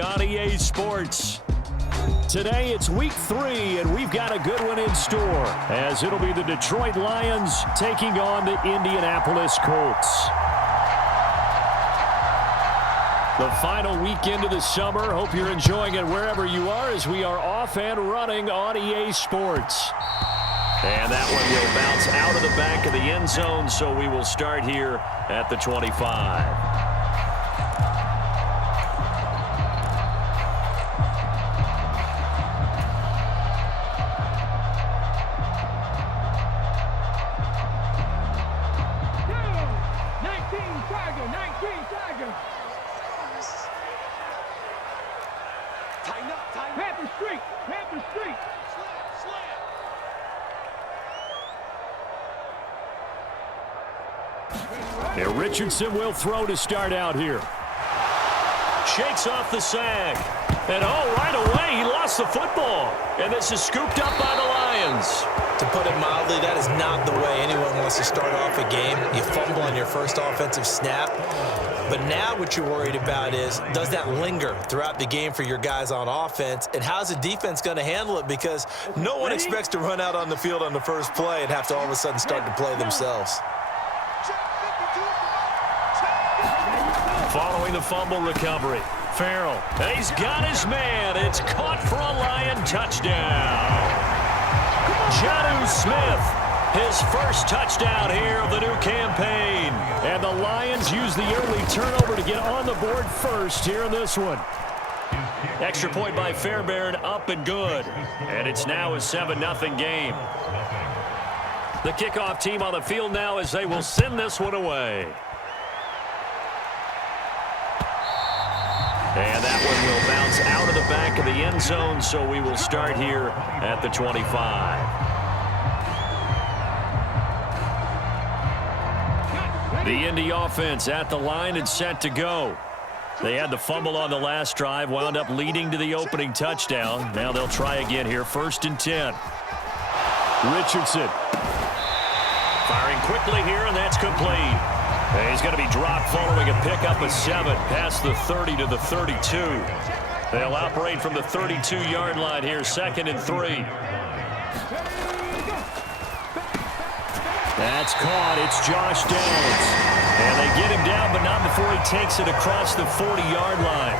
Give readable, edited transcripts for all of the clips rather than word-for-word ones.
On EA Sports. Today it's week 3, and we've got a good one in store, as it'll be the Detroit Lions taking on the Indianapolis Colts. The final weekend of the summer. Hope you're enjoying it wherever you are, as we are off and running on EA Sports. And that one will bounce out of the back of the end zone, so we will start here at the 25. Richardson will throw to start out here. Shakes off the sack. And right away he lost the football. And this is scooped up by the Lions. To put it mildly, that is not the way anyone wants to start off a game. You fumble on your first offensive snap. But now what you're worried about is, does that linger throughout the game for your guys on offense? And how's the defense going to handle it? Because no one expects to run out on the field on the first play and have to all of a sudden start to play themselves. Following the fumble recovery, Farrell, he's got his man. It's caught for a Lion touchdown. Jonnu Smith, his first touchdown here of the new campaign. And the Lions use the early turnover to get on the board first here in this one. Extra point by Fairbairn, up and good. And it's now a 7-0 game. The kickoff team on the field now as they will send this one away. And that one will bounce out of the back of the end zone, so we will start here at the 25. The Indy offense at the line and set to go. They had the fumble on the last drive, wound up leading to the opening touchdown. Now they'll try again here, 1st and 10. Richardson firing quickly here, and that's complete. And he's going to be dropped following a pickup of 7 past the 30 to the 32. They'll operate from the 32-yard line here, 2nd and 3. That's caught. It's Josh Downs. And they get him down, but not before he takes it across the 40-yard line.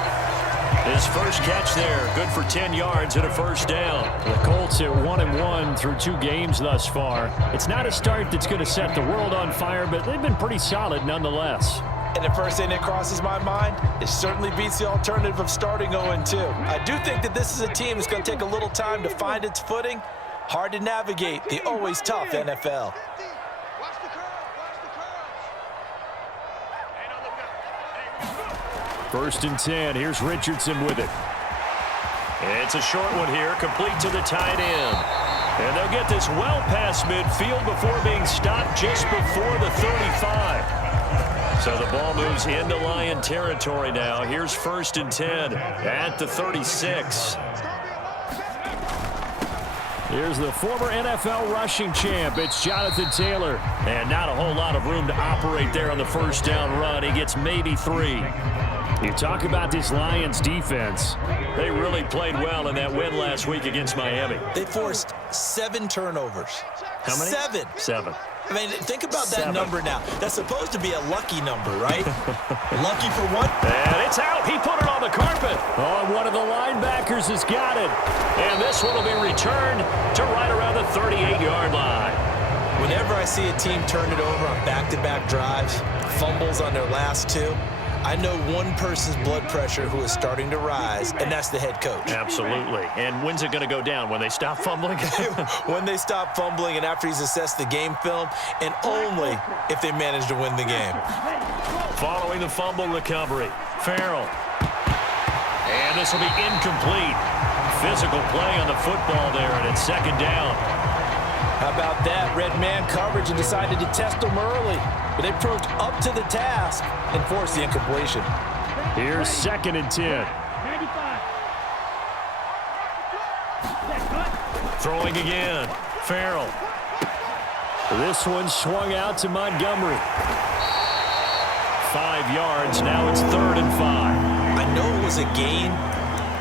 His first catch there, good for 10 yards and a first down. The Colts are 1-1 through 2 games thus far. It's not a start that's going to set the world on fire, but they've been pretty solid nonetheless. And the first thing that crosses my mind, it certainly beats the alternative of starting 0-2. I do think that this is a team that's going to take a little time to find its footing. Hard to navigate the always tough NFL. First and 10. Here's Richardson with it. It's a short one here, complete to the tight end. And they'll get this well past midfield before being stopped just before the 35. So the ball moves into Lion territory now. Here's 1st and 10 at the 36. Here's the former NFL rushing champ. It's Jonathan Taylor. And not a whole lot of room to operate there on the first down run. He gets maybe 3. You talk about this Lions defense. They really played well in that win last week against Miami. They forced 7 turnovers. How many? 7. 7. I mean, think about that number now. That's supposed to be a lucky number, right? Lucky for what? And it's out. He put it on the carpet. Oh, and one of the linebackers has got it. And this one will be returned to right around the 38-yard line. Whenever I see a team turn it over on back-to-back drives, fumbles on their last 2, I know one person's blood pressure who is starting to rise, and that's the head coach. Absolutely. And when's it going to go down? When they stop fumbling? When they stop fumbling and after he's assessed the game film, and only if they manage to win the game. Following the fumble recovery, Farrell. And this will be incomplete. Physical play on the football there, and it's 2nd down. How about that? Red man coverage and decided to test them early. But they proved up to the task and forced the incompletion. Here's 2nd and 10. Throwing again. Farrell. This one swung out to Montgomery. 5 yards. Now it's 3rd and 5. I know it was a gain,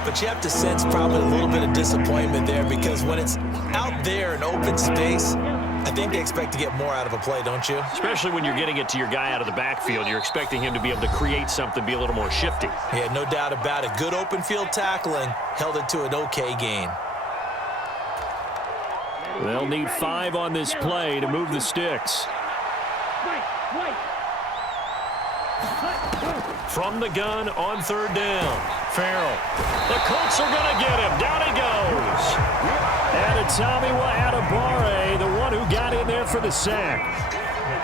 but you have to sense probably a little bit of disappointment there because when it's out there in open space, I think they expect to get more out of a play, don't you? Especially when you're getting it to your guy out of the backfield. You're expecting him to be able to create something, be a little more shifty. Yeah, no doubt about it. Good open field tackling held it to an okay gain. They'll need 5 on this play to move the sticks. From the gun on 3rd down. Farrell. The Colts are going to get him. Down he goes. And it's Tommy Adebawore, the one who got in there for the sack.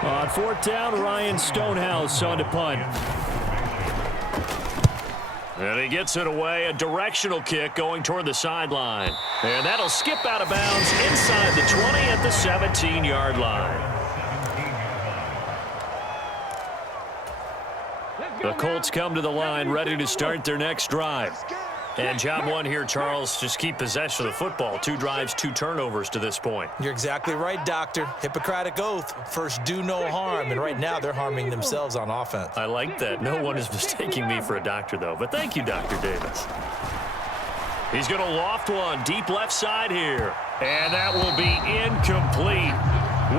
On 4th down, Ryan Stonehouse on to punt. And he gets it away. A directional kick going toward the sideline. And that'll skip out of bounds inside the 20 at the 17-yard line. The Colts come to the line ready to start their next drive. And job one here, Charles, just keep possession of the football. 2 drives, 2 turnovers to this point. You're exactly right, Doctor. Hippocratic oath. First, do no harm. And right now, they're harming themselves on offense. I like that. No one is mistaking me for a doctor, though. But thank you, Dr. Davis. He's going to loft one deep left side here. And that will be incomplete.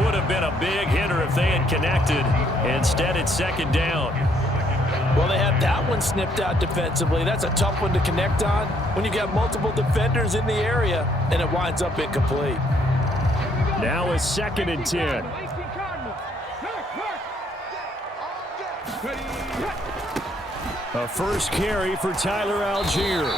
Would have been a big hitter if they had connected. Instead, it's 2nd down. Well, they had that one snipped out defensively. That's a tough one to connect on when you got multiple defenders in the area, and it winds up incomplete. Now it's 2nd and 10. A first carry for Tyler Algier.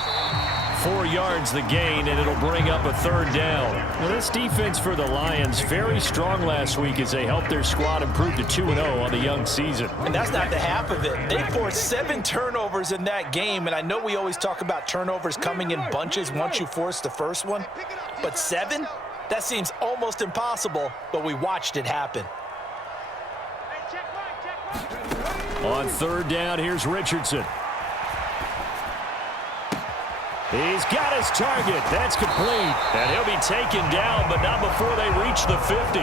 4 yards the gain, and it'll bring up a 3rd down. Well, this defense for the Lions, very strong last week as they helped their squad improve to 2-0 on the young season. And that's not the half of it. They forced 7 turnovers in that game, and I know we always talk about turnovers coming in bunches once you force the first one, but 7? That seems almost impossible, but we watched it happen. On 3rd down, here's Richardson. He's got his target. That's complete. And he'll be taken down, but not before they reach the 50.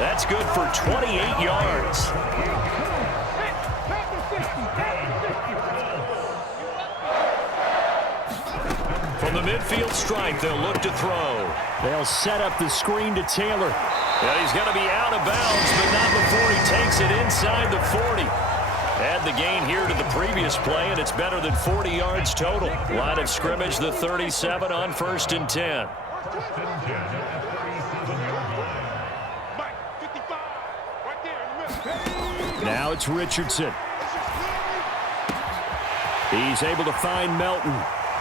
That's good for 28 yards. From the midfield stripe, they'll look to throw. They'll set up the screen to Taylor. And he's going to be out of bounds, but not before he takes it inside the 40. Add the gain here to the previous play, and it's better than 40 yards total. Line of scrimmage, the 37 on 1st and 10. Now it's Richardson. He's able to find Melton.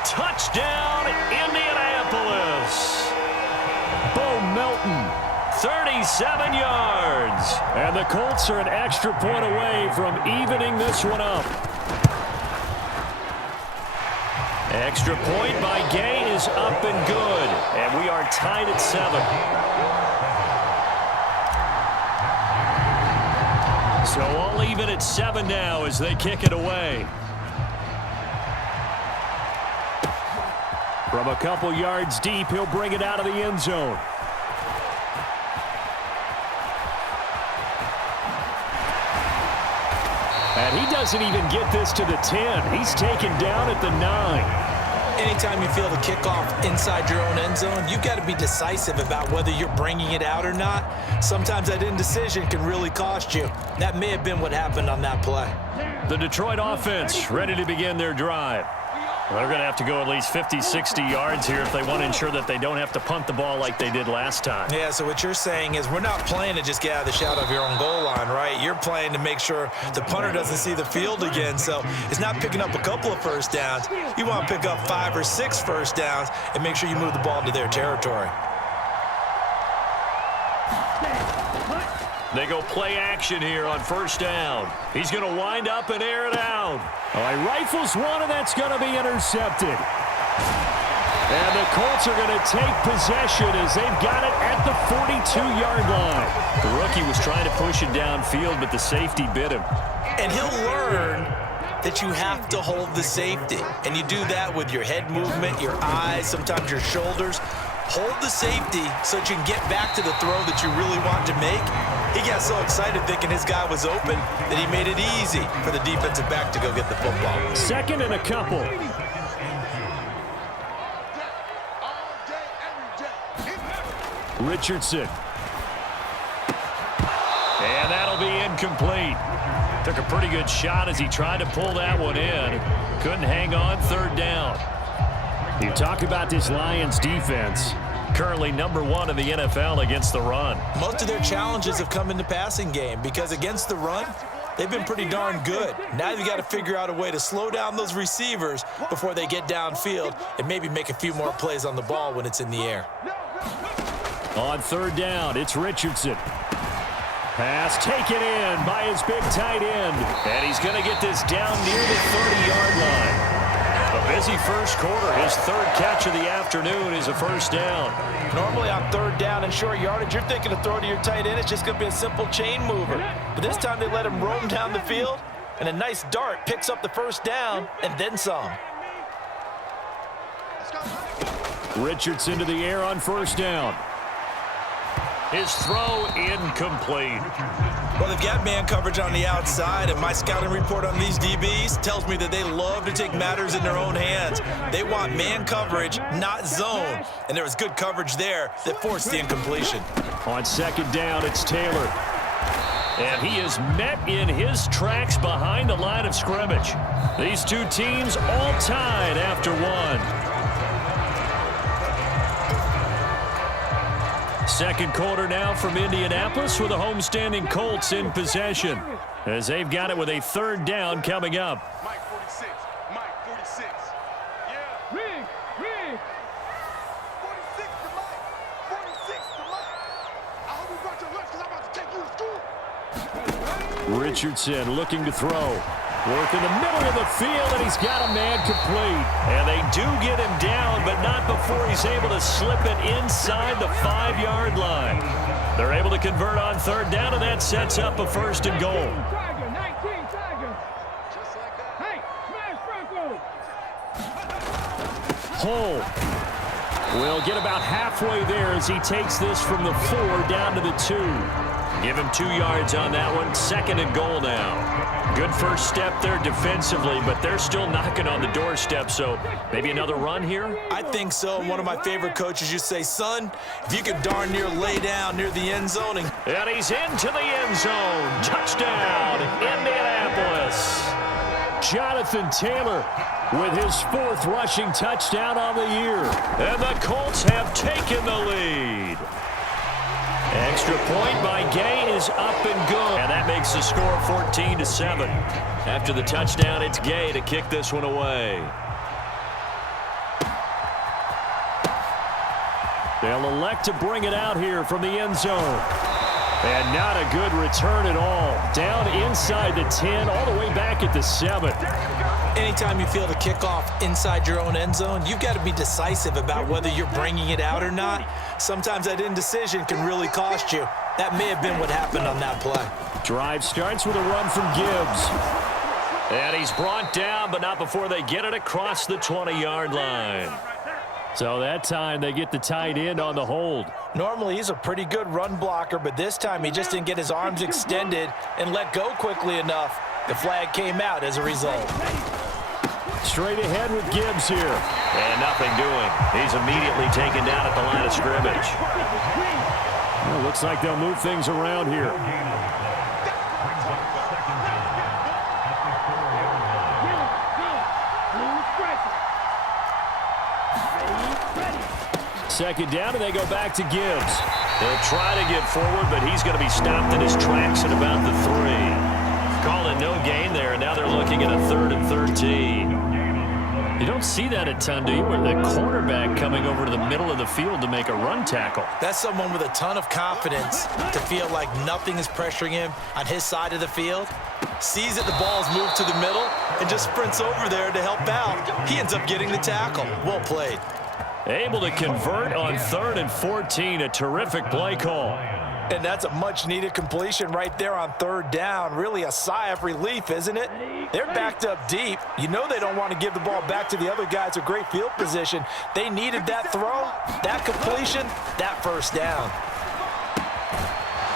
Touchdown, Indianapolis. Bo Melton. 37 yards. And the Colts are an extra point away from evening this one up. Extra point by Gay is up and good. And we are tied at 7. So all even at 7 now as they kick it away. From a couple yards deep, he'll bring it out of the end zone. And he doesn't even get this to the 10. He's taken down at the 9. Anytime you feel the kickoff inside your own end zone, you've got to be decisive about whether you're bringing it out or not. Sometimes that indecision can really cost you. That may have been what happened on that play. The Detroit offense ready to begin their drive. Well, they're going to have to go at least 50, 60 yards here if they want to ensure that they don't have to punt the ball like they did last time. Yeah, so what you're saying is we're not playing to just get out of the shadow of your own goal line, right? You're playing to make sure the punter doesn't see the field again. So it's not picking up a couple of first downs. You want to pick up 5 or 6 first downs and make sure you move the ball into their territory. They go play action here on 1st down. He's going to wind up and air it out. Oh, he rifles one, and that's going to be intercepted. And the Colts are going to take possession as they've got it at the 42-yard line. The rookie was trying to push it downfield, but the safety bit him. And he'll learn that you have to hold the safety. And you do that with your head movement, your eyes, sometimes your shoulders. hold the safety so that you can get back to the throw that you really want to make. He got so excited thinking his guy was open that he made it easy for the defensive back to go get the football. Second and a couple. Richardson. And that'll be incomplete. Took a pretty good shot as he tried to pull that one in. Couldn't hang on, third down. You talk about this Lions defense. Currently #1 in the NFL against the run. Most of their challenges have come in the passing game because against the run, they've been pretty darn good. Now you've got to figure out a way to slow down those receivers before they get downfield and maybe make a few more plays on the ball when it's in the air. On third down, it's Richardson. Pass taken in by his big tight end. And he's going to get this down near the 30-yard line. A busy first quarter. His third catch of the afternoon is a first down. Normally on third down and short yardage, you're thinking to throw to your tight end. It's just going to be a simple chain mover. But this time they let him roam down the field, and a nice dart picks up the first down and then some. Richardson to the air on first down. His throw incomplete. Well, they've got man coverage on the outside, and my scouting report on these DBs tells me that they love to take matters in their own hands. They want man coverage, not zone. And there was good coverage there that forced the incompletion. On second down, it's Taylor. And he is met in his tracks behind the line of scrimmage. These two teams all tied after one. Second quarter now from Indianapolis with the homestanding Colts in possession as they've got it with a third down coming up. Mike 46. Mike 46. Yeah. Ring. 46 to Mike. 46 to Mike. I hope you brought your lunch because I'm about to take you to school. Richardson looking to throw. Work in the middle of the field, and he's got a man complete. And they do get him down, but not before he's able to slip it inside the 5-yard line. They're able to convert on third down, and that sets up a first and goal. Hull will get about halfway there as he takes this from the 4 down to the 2. Give him 2 yards on that one. Second and goal now. Good first step there defensively, but they're still knocking on the doorstep, so maybe another run here? I think so. And one of my favorite coaches used to say, son, if you can darn near lay down near the end zone. And he's into the end zone. Touchdown, Indianapolis. Jonathan Taylor with his 4th rushing touchdown on the year. And the Colts have taken the lead. Extra point by Gay is up and good. And that makes the score 14-7. After the touchdown, it's Gay to kick this one away. They'll elect to bring it out here from the end zone. And not a good return at all. Down inside the 10, all the way back at the 7. Anytime you field a kickoff inside your own end zone, you've got to be decisive about whether you're bringing it out or not. Sometimes that indecision can really cost you. That may have been what happened on that play. Drive starts with a run from Gibbs. And he's brought down, but not before they get it across the 20-yard line. So that time they get the tight end on the hold. Normally he's a pretty good run blocker, but this time he just didn't get his arms extended and let go quickly enough. The flag came out as a result. Straight ahead with Gibbs here. And nothing doing. He's immediately taken down at the line of scrimmage. Well, looks like they'll move things around here. Second down, and they go back to Gibbs. They'll try to get forward, but he's going to be stopped in his tracks at about the 3. Call it no gain there, and now they're looking at a 3rd and 13. You don't see that a ton, do you? Where the cornerback coming over to the middle of the field to make a run tackle. That's someone with a ton of confidence to feel like nothing is pressuring him on his side of the field. Sees that the ball's moved to the middle and just sprints over there to help out. He ends up getting the tackle. Well played. Able to convert on 3rd and 14. A terrific play call. And that's a much-needed completion right there on third down. Really a sigh of relief, isn't it? They're backed up deep. You know they don't want to give the ball back to the other guys with great field position. They needed that throw, that completion, that first down.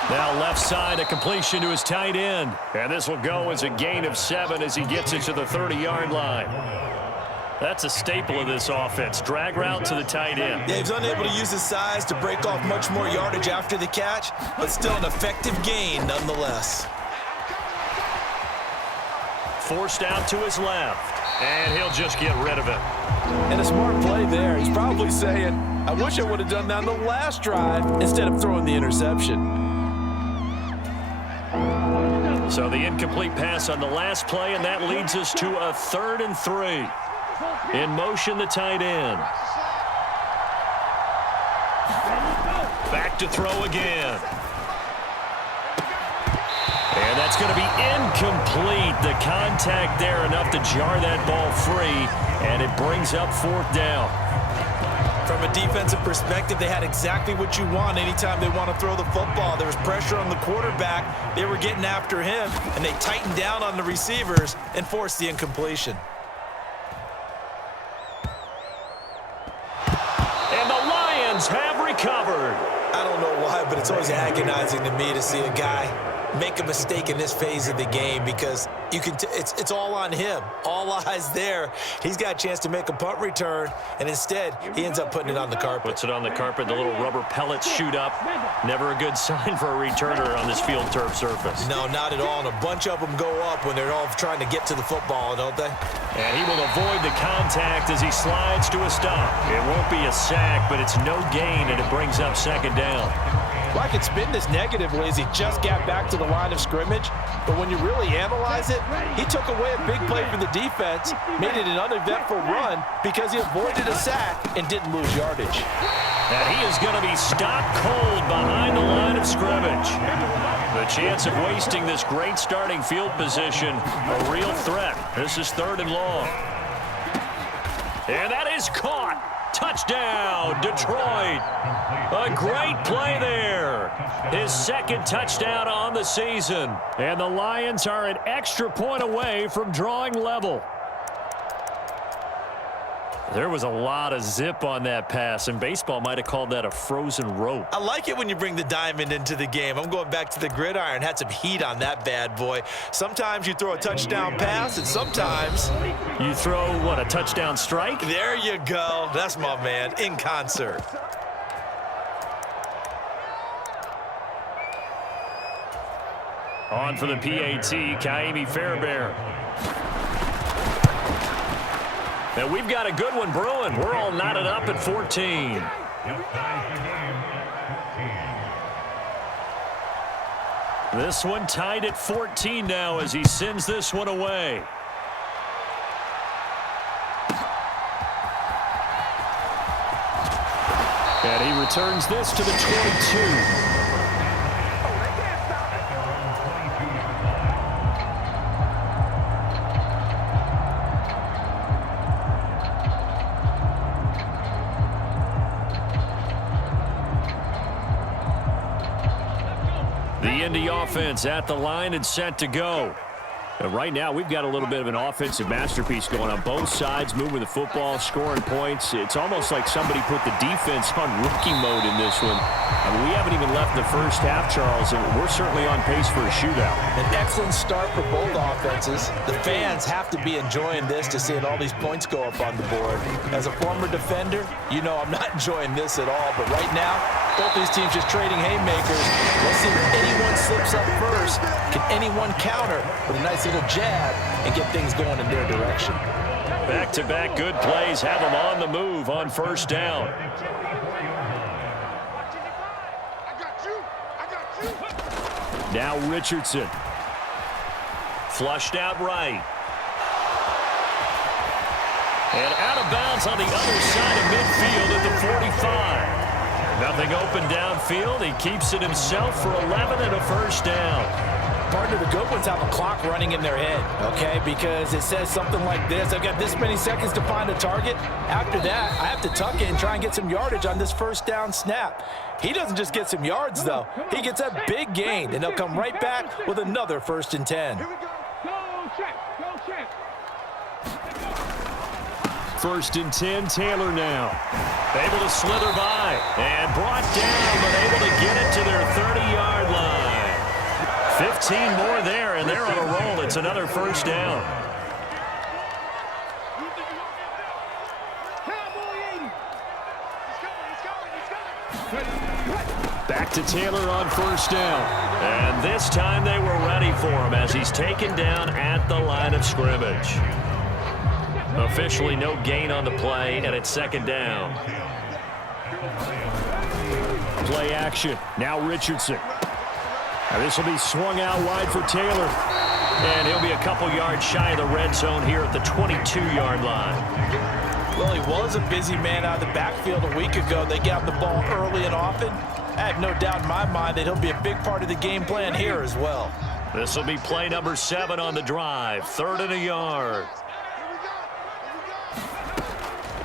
Now left side, a completion to his tight end. And this will go as a gain of 7 as he gets it to the 30-yard line. That's a staple of this offense. Drag route to the tight end. Yeah, he's unable to use his size to break off much more yardage after the catch, but still an effective gain nonetheless. Forced out to his left, and he'll just get rid of it. And a smart play there. He's probably saying, I wish I would have done that on the last drive instead of throwing the interception. So the incomplete pass on the last play, and that leads us to a 3rd and 3. In motion, the tight end. Back to throw again. And that's going to be incomplete. The contact there enough to jar that ball free, and it brings up 4th down. From a defensive perspective, they had exactly what you want anytime they want to throw the football. There was pressure on the quarterback. They were getting after him, and they tightened down on the receivers and forced the incompletion. And the Lions have recovered. I don't know why, but it's always agonizing to me to see a guy make a mistake in this phase of the game because you can it's all on him. All eyes there. He's got a chance to make a punt return, and instead he ends up putting it on the carpet. Puts it on the carpet. The little rubber pellets shoot up. Never a good sign for a returner on this field turf surface. No, not at all. And a bunch of them go up when they're all trying to get to the football, don't they? And he will avoid the contact as he slides to a stop. It won't be a sack, but it's no gain, and it brings up 2nd down. Well, I could spin this negatively as he just got back to the line of scrimmage, but when you really analyze it, he took away a big play for the defense, made it an uneventful run because he avoided a sack and didn't lose yardage. And he is going to be stopped cold behind the line of scrimmage. The chance of wasting this great starting field position, a real threat. This is 3rd and long. And that is caught. Touchdown, Detroit. A great play there. His 2nd touchdown on the season. And the Lions are an extra point away from drawing level. There was a lot of zip on that pass, and baseball might have called that a frozen rope. I like it when you bring the diamond into the game. I'm going back to the gridiron. Had some heat on that bad boy. Sometimes you throw a touchdown pass, and sometimes you throw, what, a touchdown strike? There you go. That's my man, in concert. On for the PAT, Kaimi Fairbairn. Now we've got a good one brewing. We're all knotted up at 14. This one tied at 14 now as he sends this one away. And he returns this to the 22. The Indy offense at the line and set to go. And right now, we've got a little bit of an offensive masterpiece going on both sides, moving the football, scoring points. It's almost like somebody put the defense on rookie mode in this one. I mean, we haven't even left the first half, Charles, and we're certainly on pace for a shootout. An excellent start for both offenses. The fans have to be enjoying this to seeing all these points go up on the board. As a former defender, you know I'm not enjoying this at all. But right now, both these teams just trading haymakers. Let's see if anyone slips up first. Can anyone counter with a nice little jab and get things going in their direction? Back-to-back good plays have them on the move on 1st down. Now Richardson. Flushed out right. And out of bounds on the other side of midfield at the 45. Nothing open downfield. He keeps it himself for 11 and a 1st down. partner, the good ones have a clock running in their head, okay? Because it says something like this: I've got this many seconds to find a target. After that, I have to tuck it and try and get some yardage on this first down snap. He doesn't just get some yards, though. He gets a big gain, and they'll come right back with another 1st and 10. Here we go. Go check. Go check. 1st and 10, Taylor now. Able to slither by and brought down, but able to get it to their 30-yard line. 15 more there, and they're on a roll. It's another 1st down. Back to Taylor on 1st down. And this time they were ready for him as he's taken down at the line of scrimmage. Officially no gain on the play, and it's 2nd down. Play action. Now Richardson. Now this will be swung out wide for Taylor. And he'll be a couple yards shy of the red zone here at the 22-yard line. Well, he was a busy man out of the backfield a week ago. They got the ball early and often. I have no doubt in my mind that he'll be a big part of the game plan here as well. This will be play number 7 on the drive. 3rd and a yard.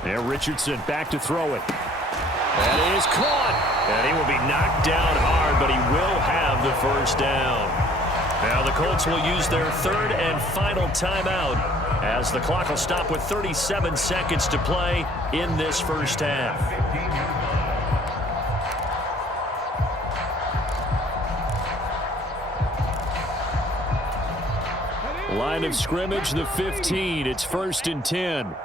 And Richardson back to throw it. That is caught. And he will be knocked down hard, but he will have the 1st down. Now the Colts will use their 3rd and final timeout as the clock will stop with 37 seconds to play in this 1st half. Line of scrimmage, the 15. It's 1st and 10.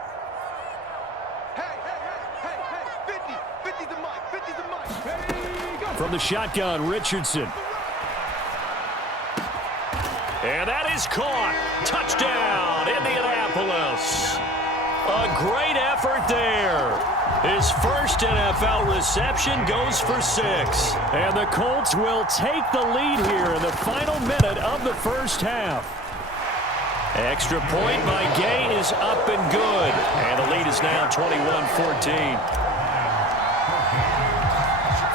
From the shotgun, Richardson. And that is caught. Touchdown, Indianapolis. A great effort there. His first NFL reception goes for 6. And the Colts will take the lead here in the final minute of the 1st half. Extra point by Gay is up and good. And the lead is now 21-14.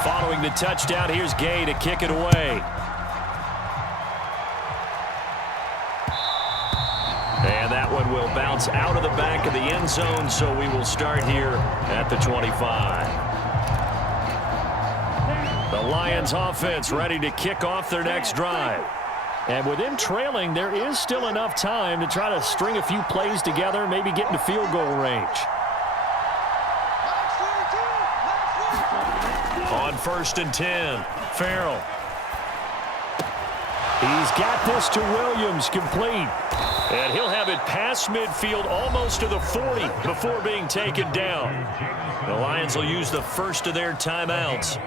Following the touchdown, here's Gay to kick it away. And that one will bounce out of the back of the end zone, so we will start here at the 25. The Lions offense ready to kick off their next drive. And with them trailing, there is still enough time to try to string a few plays together, maybe get into field goal range. On 1st and 10, Farrell. He's got this to Williams, complete. And he'll have it past midfield almost to the 40 before being taken down. The Lions will use the first of their timeouts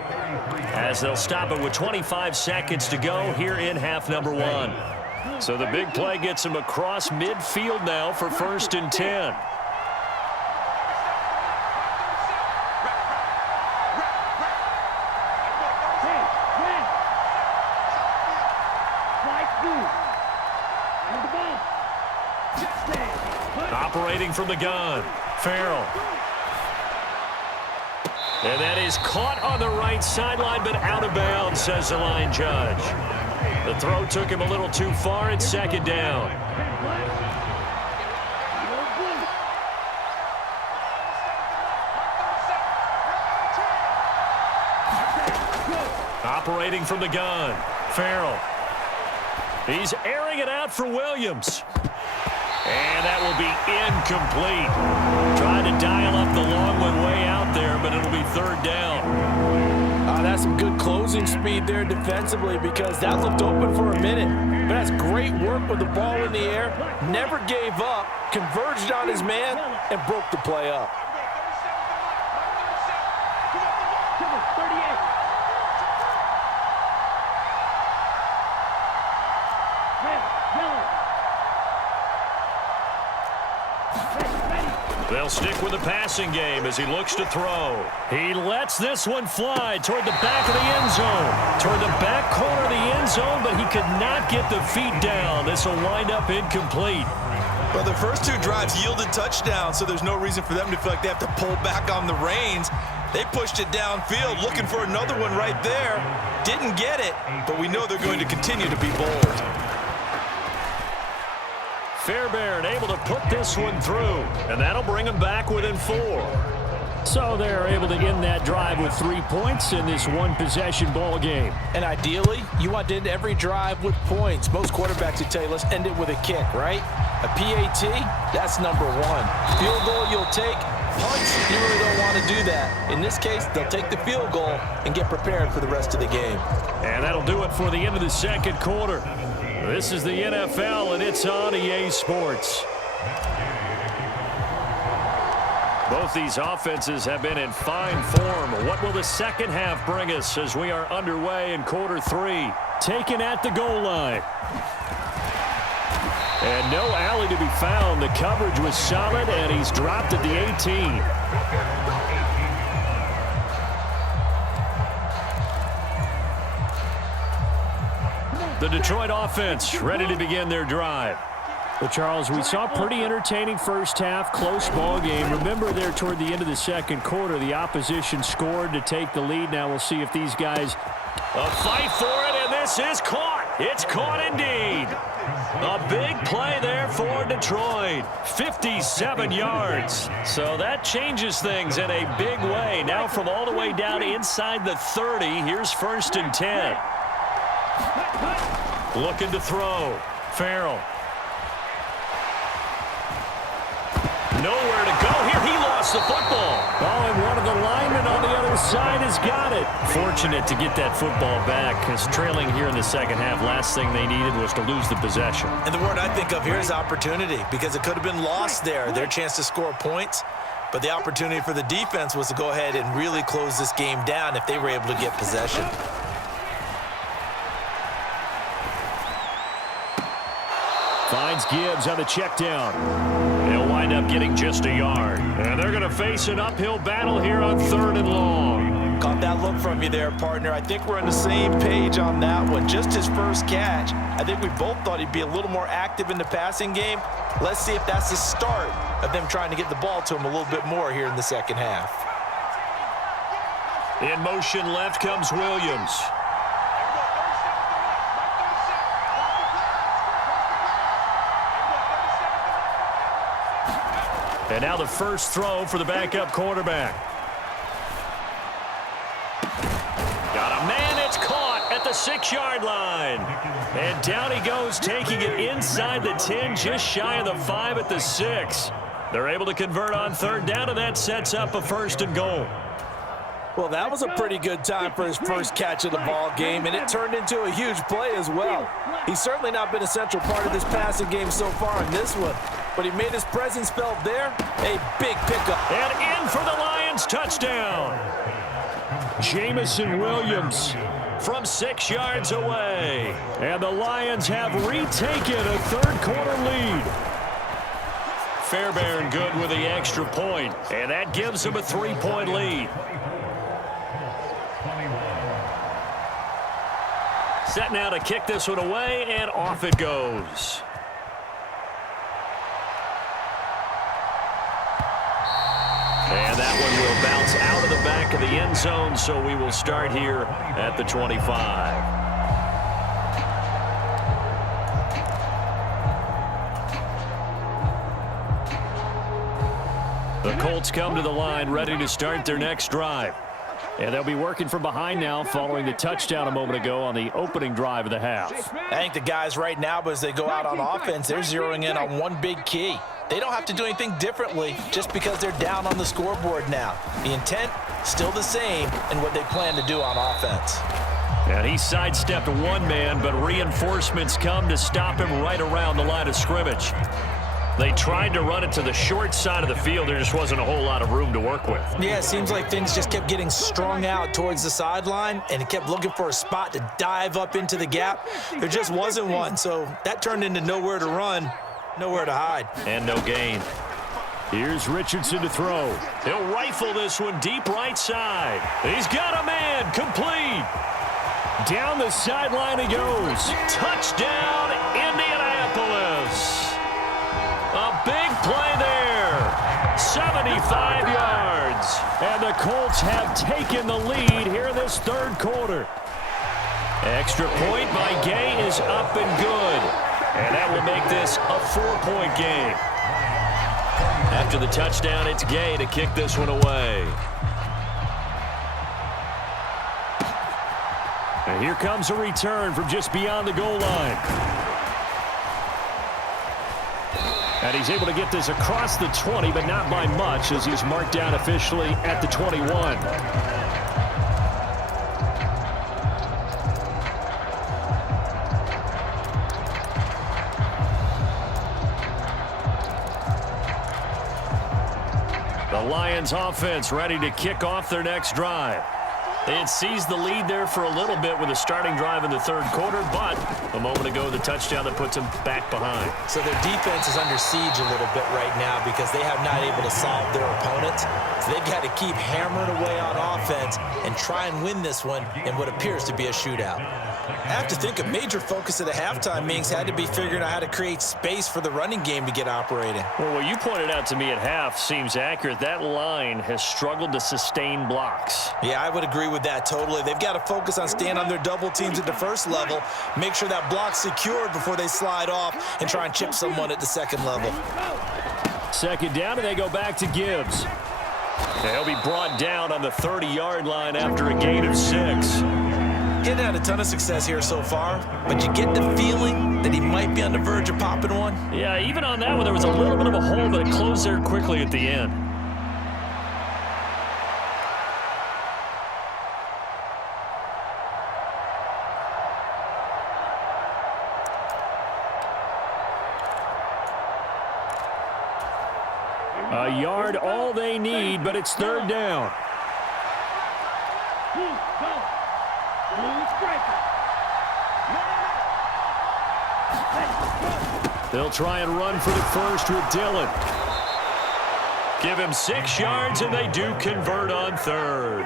as they'll stop it with 25 seconds to go here in half number 1. So the big play gets him across midfield now for 1st and 10. Operating from the gun, Farrell. And that is caught on the right sideline, but out of bounds, says the line judge. The throw took him a little too far. It's 2nd down. Operating from the gun, Farrell. He's airing it out for Williams. And that will be incomplete. Trying to dial up the long one way out there, but it'll be 3rd down. That's some good closing speed there defensively because that looked open for a minute. But that's great work with the ball in the air. Never gave up, converged on his man, and broke the play up. They'll stick with the passing game as he looks to throw. He lets this one fly toward the back of the end zone. Toward the back corner of the end zone, but he could not get the feet down. This will wind up incomplete. Well, the first 2 drives yielded touchdowns, so there's no reason for them to feel like they have to pull back on the reins. They pushed it downfield, looking for another one right there. Didn't get it, but we know they're going to continue to be bold. Fairbairn able to put this one through, and that'll bring them back within 4. So they're able to end that drive with 3 points in this one-possession ball game. And ideally, you want to end every drive with points. Most quarterbacks would tell you, let's end it with a kick, right? A PAT, that's number 1. Field goal you'll take. Punts, you really don't want to do that. In this case, they'll take the field goal and get prepared for the rest of the game. And that'll do it for the end of the second quarter. This is the NFL, and it's on EA Sports. Both these offenses have been in fine form. What will the second half bring us as we are underway in quarter 3? Taken at the goal line. And no alley to be found. The coverage was solid, and he's dropped at the 18. The Detroit offense ready to begin their drive. Well, Charles, we saw a pretty entertaining first half, close ball game. Remember there toward the end of the second quarter, the opposition scored to take the lead. Now we'll see if these guys... A fight for it, and this is caught. It's caught indeed. A big play there for Detroit. 57 yards. So that changes things in a big way. Now from all the way down inside the 30, here's 1st and 10. Looking to throw. Farrell. Nowhere to go here. He lost the football. Oh, and one of the linemen on the other side has got it. Fortunate to get that football back, because trailing here in the second half, last thing they needed was to lose the possession. And the word I think of here is opportunity, because it could have been lost there, their chance to score points. But the opportunity for the defense was to go ahead and really close this game down if they were able to get possession. Finds Gibbs on the check down. They'll wind up getting just a yard. And they're going to face an uphill battle here on 3rd and long. Caught that look from you there, partner. I think we're on the same page on that one. Just his first catch. I think we both thought he'd be a little more active in the passing game. Let's see if that's the start of them trying to get the ball to him a little bit more here in the second half. In motion left comes Williams. And now the first throw for the backup quarterback. Got a man, it's caught at the 6-yard line. And down he goes, taking it inside the 10, just shy of the 5 at the 6. They're able to convert on 3rd down, and that sets up a 1st and goal. Well, that was a pretty good time for his first catch of the ball game, and it turned into a huge play as well. He's certainly not been a central part of this passing game so far in this one, but he made his presence felt there. A big pickup. And in for the Lions, touchdown. Jamison Williams from 6 yards away. And the Lions have retaken a 3rd quarter lead. Fairbairn good with the extra point, and that gives them a 3-point lead. Set now to kick this one away, and off it goes. And that one will bounce out of the back of the end zone, so we will start here at the 25. The Colts come to the line ready to start their next drive. And they'll be working from behind now following the touchdown a moment ago on the opening drive of the half. I think the guys right now, but as they go out on offense, they're zeroing in on one big key. They don't have to do anything differently just because they're down on the scoreboard now. The intent, still the same in what they plan to do on offense. And he sidestepped one man, but reinforcements come to stop him right around the line of scrimmage. They tried to run it to the short side of the field. There just wasn't a whole lot of room to work with. Yeah, it seems like things just kept getting strung out towards the sideline, and it kept looking for a spot to dive up into the gap. There just wasn't one, so that turned into nowhere to run, nowhere to hide. And no gain. Here's Richardson to throw. He'll rifle this one deep right side. He's got a man, complete. Down the sideline he goes. Touchdown, Indianapolis. A big play there. 75 yards. And the Colts have taken the lead here in this 3rd quarter. Extra point by Gay is up and good. And that will make this a 4-point game. After the touchdown, it's Gay to kick this one away. And here comes a return from just beyond the goal line. And he's able to get this across the 20, but not by much, as he's marked down officially at the 21. The Lions offense ready to kick off their next drive. They had seized the lead there for a little bit with a starting drive in the third quarter, but a moment ago, the touchdown that puts them back behind. So their defense is under siege a little bit right now because they have not able to solve their opponents. So they've got to keep hammering away on offense and try and win this one in what appears to be a shootout. I have to think a major focus at the halftime meetings had to be figuring out how to create space for the running game to get operating. Well, what you pointed out to me at half seems accurate. That line has struggled to sustain blocks. Yeah, I would agree with that totally. They've got to focus on staying on their double teams at the first level, make sure that block's secured before they slide off and try and chip someone at the second level. Second down, and they go back to Gibbs. He'll be brought down on the 30-yard line after a gain of 6. Getting had a ton of success here so far, but you get the feeling that he might be on the verge of popping one. Yeah, even on that one, there was a little bit of a hole, but it closed there quickly at the end. A yard, all they need, but it's third down. They'll try and run for the first with Dillon. Give him 6 yards, and they do convert on third.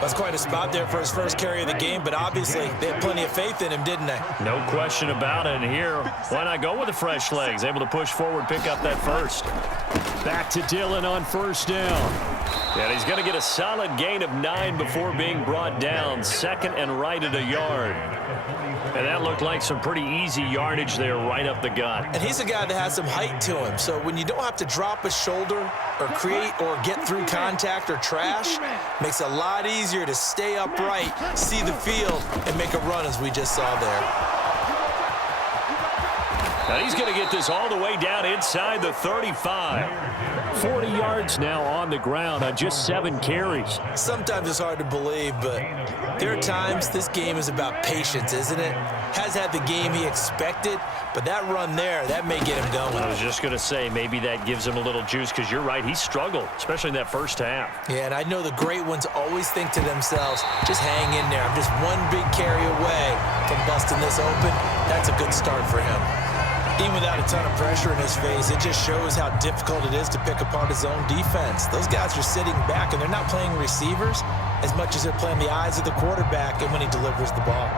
That's quite a spot there for his first carry of the game, but obviously they had plenty of faith in him, didn't they? No question about it. And here, why not go with the fresh legs? Able to push forward, pick up that first. Back to Dillon on first down. And he's going to get a solid gain of 9 before being brought down. Second and right at a yard. And that looked like some pretty easy yardage there right up the gut. And he's a guy that has some height to him. So when you don't have to drop a shoulder or create or get through contact or trash, makes it a lot easier to stay upright, see the field, and make a run as we just saw there. And he's going to get this all the way down inside the 35. 40 yards now on the ground on just 7 carries. Sometimes it's hard to believe, but there are times this game is about patience, isn't it? Has had the game he expected, but that run there, that may get him going. I was just going to say, maybe that gives him a little juice, because you're right, he struggled, especially in that first half. Yeah, and I know the great ones always think to themselves, just hang in there. I'm just one big carry away from busting this open. That's a good start for him. Even without a ton of pressure in his face, it just shows how difficult it is to pick apart his own defense. Those guys are sitting back, and they're not playing receivers as much as they're playing the eyes of the quarterback and when he delivers the ball.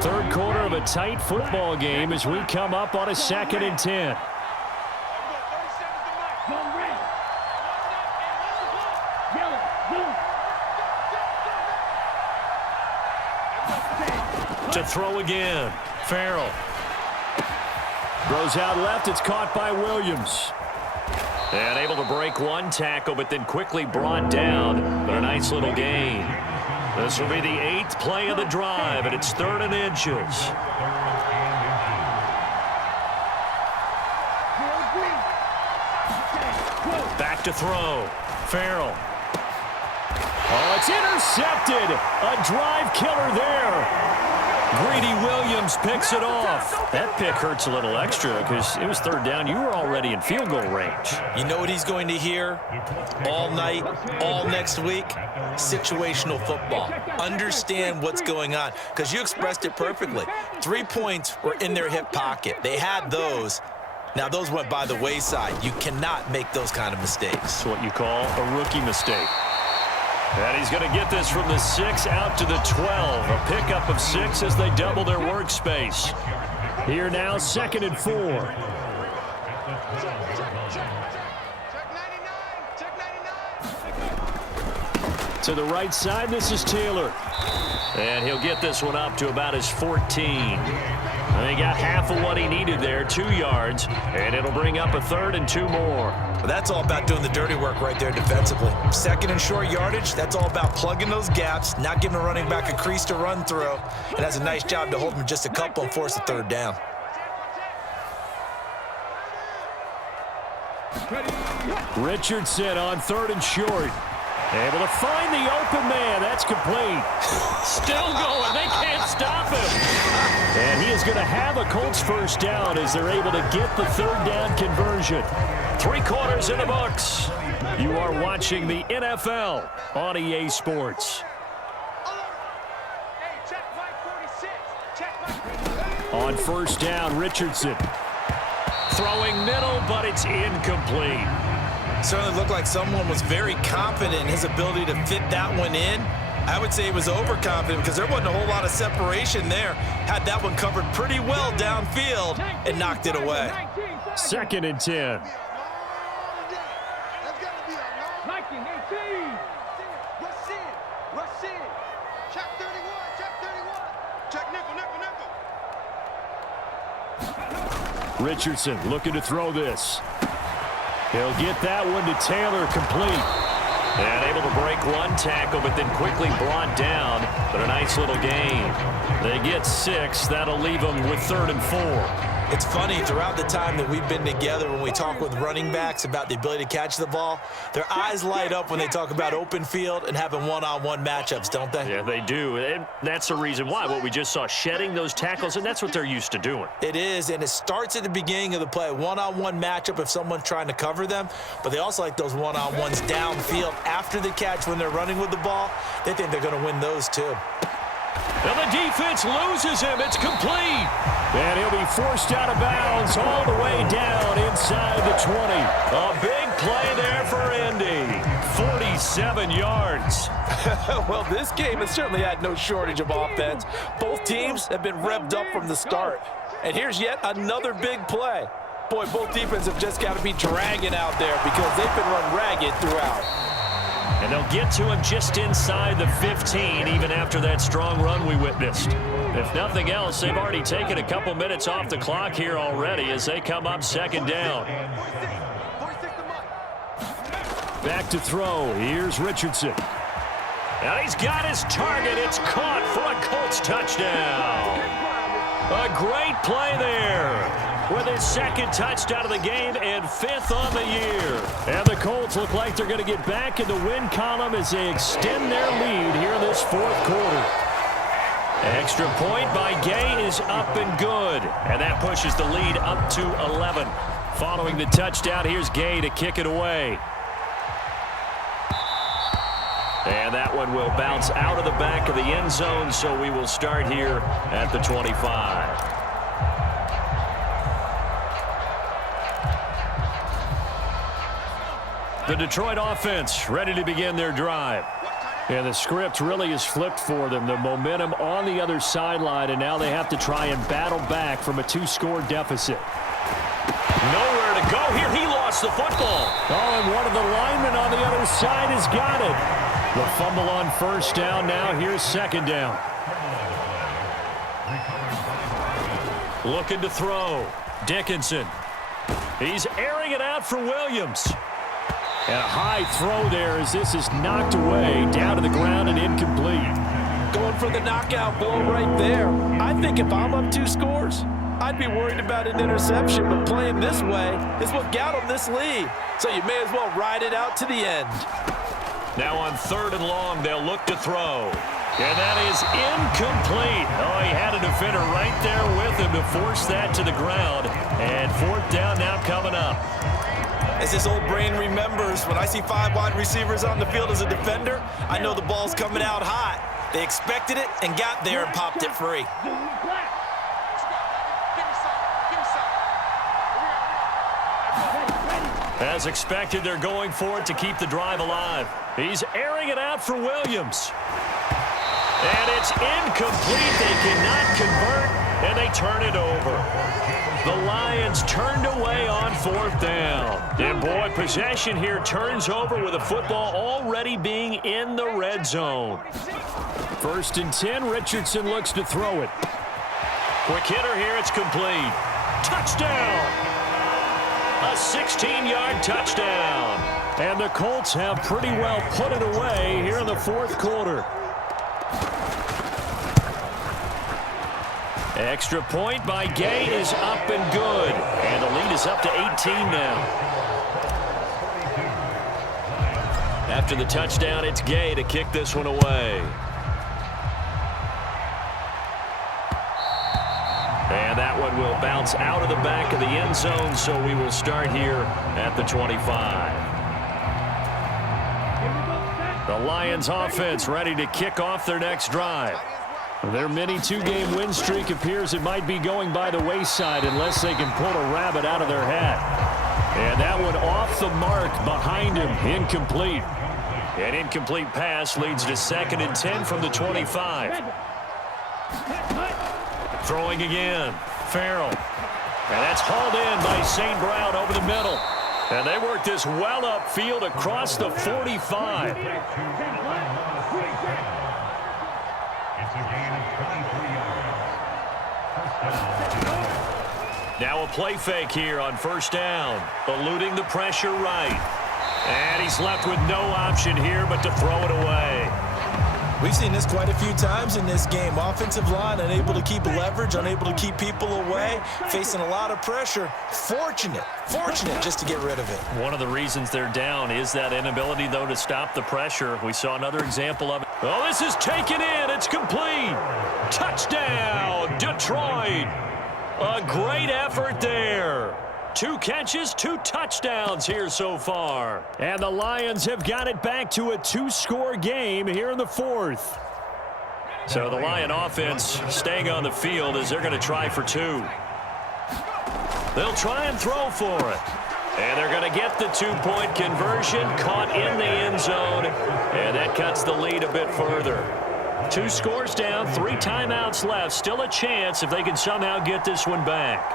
Third quarter of a tight football game as we come up on a 2nd and 10. To throw again. Farrell. Throws out left. It's caught by Williams. And able to break one tackle, but then quickly brought down. But a nice little gain. This will be the 8th play of the drive, and it's 3rd and inches. Back to throw. Farrell. Oh, it's intercepted. A drive killer there. Greedy Williams picks it off. That pick hurts a little extra because it was 3rd down. You were already in field goal range. You know what he's going to hear all night, all next week? Situational football. Understand what's going on, because you expressed it perfectly. 3 points were in their hip pocket. They had those. Now, those went by the wayside. You cannot make those kind of mistakes. That's what you call a rookie mistake. And he's going to get this from the 6 out to the 12. A pickup of 6 as they double their workspace. Here now, 2nd and 4. To the right side, this is Taylor. And he'll get this one up to about his 14. And he got half of what he needed there, 2 yards, and it'll bring up a 3rd and 2 more. Well, that's all about doing the dirty work right there defensively. 2nd and short yardage, that's all about plugging those gaps, not giving a running back a crease to run through, and that's a nice job to hold him just a couple and force a 3rd down. Richardson on 3rd and short. Able to find the open man. That's complete. Still going. They can't stop him. And he is going to have a Colts first down as they're able to get the 3rd down conversion. 3 quarters in the books. You are watching the NFL on EA Sports. On 1st down, Richardson. Throwing middle, but it's incomplete. Certainly looked like someone was very confident in his ability to fit that one in. I would say he was overconfident because there wasn't a whole lot of separation there. Had that one covered pretty well downfield and knocked it away. 2nd and 10. Richardson looking to throw this. He'll get that one to Taylor, complete. And able to break 1 tackle, but then quickly brought down. But a nice little gain. They get 6. That'll leave them with 3rd and 4. It's funny, throughout the time that we've been together, when we talk with running backs about the ability to catch the ball, their eyes light up when they talk about open field and having one-on-one matchups, don't they? Yeah, they do. And that's the reason why. What we just saw, shedding those tackles, and that's what they're used to doing. It is, and it starts at the beginning of the play. One-on-one matchup if someone's trying to cover them, but they also like those one-on-ones downfield after the catch when they're running with the ball. They think they're going to win those too. And the defense loses him. It's complete. And he'll be forced out of bounds all the way down inside the 20. A big play there for Indy. 47 yards. Well, this game has certainly had no shortage of offense. Both teams have been revved up from the start. And here's yet another big play. Boy, both defenses have just got to be dragging out there because they've been run ragged throughout. And they'll get to him just inside the 15, even after that strong run we witnessed. If nothing else, they've already taken a couple minutes off the clock here already as they come up 2nd down. Back to throw. Here's Richardson. And he's got his target. It's caught for a Colts touchdown. A great play there. With his 2nd touchdown of the game and 5th on the year. And the Colts look like they're going to get back in the win column as they extend their lead here in this 4th quarter. Extra point by Gay is up and good. And that pushes the lead up to 11. Following the touchdown, here's Gay to kick it away. And that one will bounce out of the back of the end zone, so we will start here at the 25. The Detroit offense ready to begin their drive. And the script really is flipped for them. The momentum on the other sideline, and now they have to try and battle back from a 2-score deficit. Nowhere to go here. He lost the football. Oh, and one of the linemen on the other side has got it. The fumble on 1st down. Now here's 2nd down. Looking to throw. Dickinson. He's airing it out for Williams. And a high throw there as this is knocked away, down to the ground and incomplete. Going for the knockout blow right there. I think if I'm up 2 scores, I'd be worried about an interception, but playing this way is what got them this lead. So you may as well ride it out to the end. Now on 3rd and long, they'll look to throw. And that is incomplete. Oh, he had a defender right there with him to force that to the ground. And 4th down now coming up. As this old brain remembers, when I see 5 wide receivers on the field as a defender, I know the ball's coming out hot. They expected it and got there and popped it free. As expected, they're going for it to keep the drive alive. He's airing it out for Williams. And it's incomplete. They cannot convert, and they turn it over. The Lions turned away on 4th down. And boy, possession here turns over with the football already being in the red zone. 1st and 10. Richardson looks to throw it. Quick hitter here. It's complete. Touchdown! A 16-yard touchdown. And the Colts have pretty well put it away here in the 4th quarter. Extra point by Gay is up and good. And the lead is up to 18 now. After the touchdown, it's Gay to kick this one away. And that one will bounce out of the back of the end zone, so we will start here at the 25. The Lions offense ready to kick off their next drive. Their mini 2-game win streak appears it might be going by the wayside unless they can pull a rabbit out of their hat. And that one off the mark behind him, incomplete. An incomplete pass leads to 2nd and 10 from the 25. Throwing again, Farrell. And that's hauled in by St. Brown over the middle. And they work this well upfield across the 45. Now a play fake here on 1st down, eluding the pressure right. And he's left with no option here but to throw it away. We've seen this quite a few times in this game. Offensive line unable to keep leverage, unable to keep people away, facing a lot of pressure. Fortunate just to get rid of it. One of the reasons they're down is that inability, though, to stop the pressure. We saw another example of it. Oh, this is taken in. It's complete. Touchdown, Detroit. A great effort there. 2 catches, 2 touchdowns here so far. And the Lions have got it back to a 2-score game here in the 4th. So the Lion offense staying on the field as they're going to try for 2. They'll try and throw for it. And they're going to get the 2-point conversion, caught in the end zone. And that cuts the lead a bit further. 2 scores down, 3 timeouts left. Still a chance if they can somehow get this one back.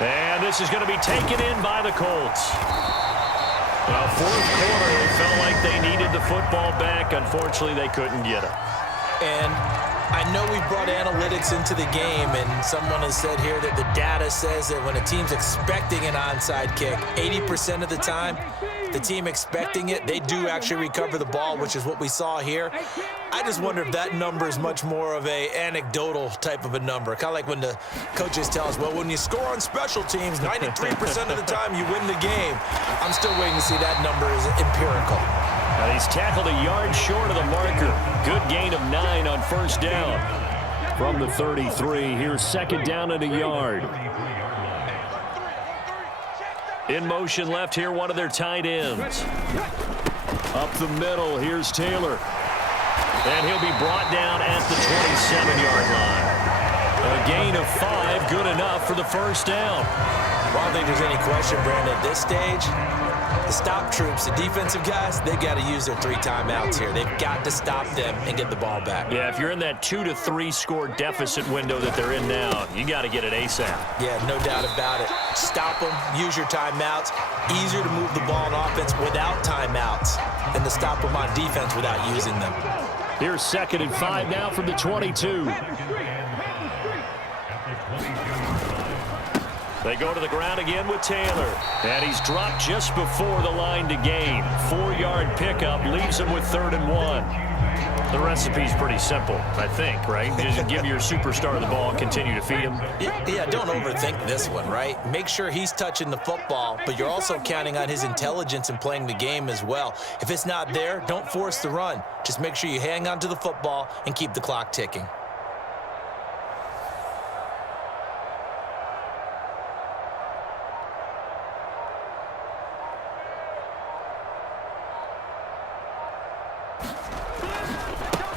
And this is going to be taken in by the Colts. Well, 4th quarter, it felt like they needed the football back. Unfortunately, they couldn't get it. And I know we brought analytics into the game, and someone has said here that the data says that when a team's expecting an onside kick, 80% of the time, the team expecting it, they do actually recover the ball, which is what we saw here. I just wonder if that number is much more of a anecdotal type of a number. Kind of like when the coaches tell us, well, when you score on special teams, 93% of the time you win the game. I'm still waiting to see that number is empirical. Now he's tackled a yard short of the marker. Good gain of 9 on 1st down. From the 33, here's 2nd down and a yard. In motion left here, one of their tight ends. Up the middle, here's Taylor. And he'll be brought down at the 27-yard line. A gain of 5, good enough for the 1st down. Well, I don't think there's any question, Brandon, at this stage, the stop troops, the defensive guys, they've got to use their 3 timeouts here. They've got to stop them and get the ball back. Yeah, if you're in that 2 to 3 score deficit window that they're in now, you got to get it ASAP. Yeah, no doubt about it. Stop them, use your timeouts. Easier to move the ball on offense without timeouts than to stop them on defense without using them. Here's 2nd and 5 now from the 22. They go to the ground again with Taylor. And he's dropped just before the line to gain. 4-yard pickup leaves him with 3rd and 1. The recipe's pretty simple, I think, right? Just give your superstar the ball and continue to feed him. Yeah, don't overthink this one, right? Make sure he's touching the football, but you're also counting on his intelligence in playing the game as well. If it's not there, don't force the run. Just make sure you hang on to the football and keep the clock ticking.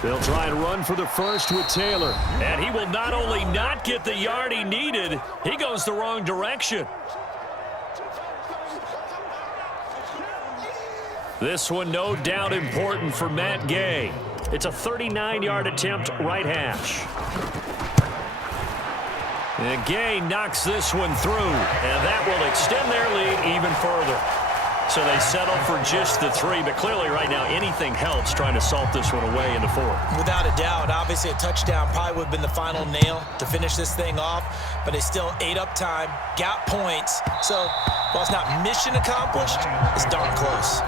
They'll try and run for the 1st with Taylor. And he will not only not get the yard he needed, he goes the wrong direction. This one no doubt important for Matt Gay. It's a 39-yard attempt right hash. And Gay knocks this one through, and that will extend their lead even further. So they settle for just the 3, but clearly right now anything helps trying to salt this one away in the 4th. Without a doubt, obviously a touchdown probably would have been the final nail to finish this thing off, but they still ate up time, got points. So while it's not mission accomplished, it's darn close.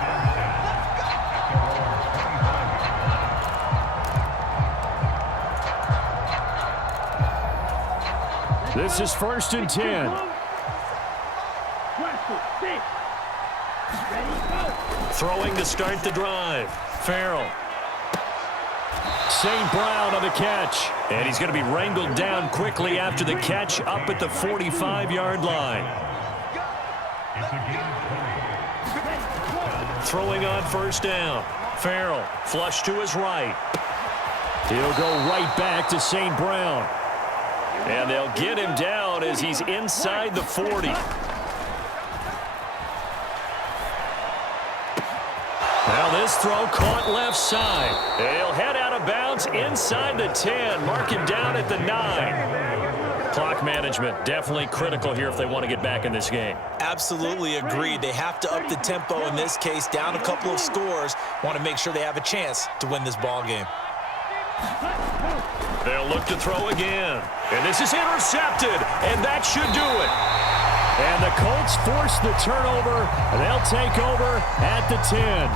This is 1st and 10. Throwing to start the drive. Farrell. St. Brown on the catch. And he's going to be wrangled down quickly after the catch up at the 45-yard line. Throwing on 1st down. Farrell flush to his right. He'll go right back to St. Brown. And they'll get him down as he's inside the 40. Now this throw caught left side. He'll head out of bounds inside the 10. Mark him down at the 9. Clock management definitely critical here if they want to get back in this game. Absolutely agreed. They have to up the tempo in this case, down a couple of scores. Want to make sure they have a chance to win this ball game. They'll look to throw again. And this is intercepted, and that should do it. And the Colts force the turnover, and they'll take over at the 10.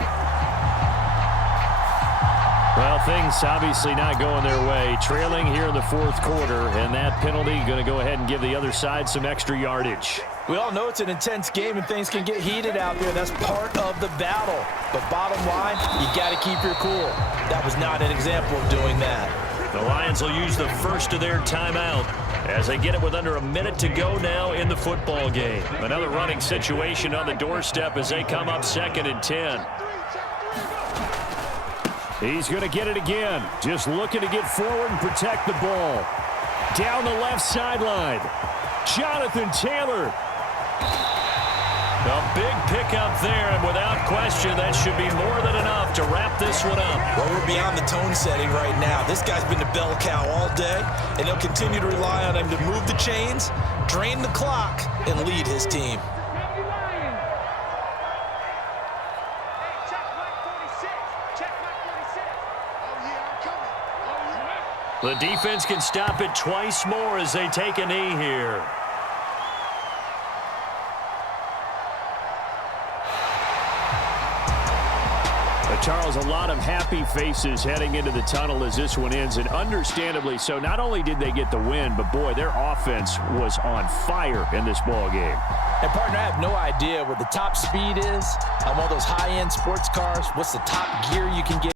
Well, things obviously not going their way. Trailing here in the 4th quarter, and that penalty going to go ahead and give the other side some extra yardage. We all know it's an intense game and things can get heated out there. That's part of the battle. But bottom line, you got to keep your cool. That was not an example of doing that. The Lions will use the first of their timeout as they get it with under a minute to go now in the football game. Another running situation on the doorstep as they come up 2nd and 10. He's going to get it again. Just looking to get forward and protect the ball. Down the left sideline. Jonathan Taylor. A big pickup there, and without question, that should be more than enough to wrap this one up. Well, we're beyond the tone setting right now. This guy's been the bell cow all day, and he'll continue to rely on him to move the chains, drain the clock, and lead his team. The defense can stop it twice more as they take a knee here. Charles, a lot of happy faces heading into the tunnel as this one ends, and understandably so. Not only did they get the win, but boy, their offense was on fire in this ball game. And partner, I have no idea what the top speed is on one of those high-end sports cars. What's the top gear you can get?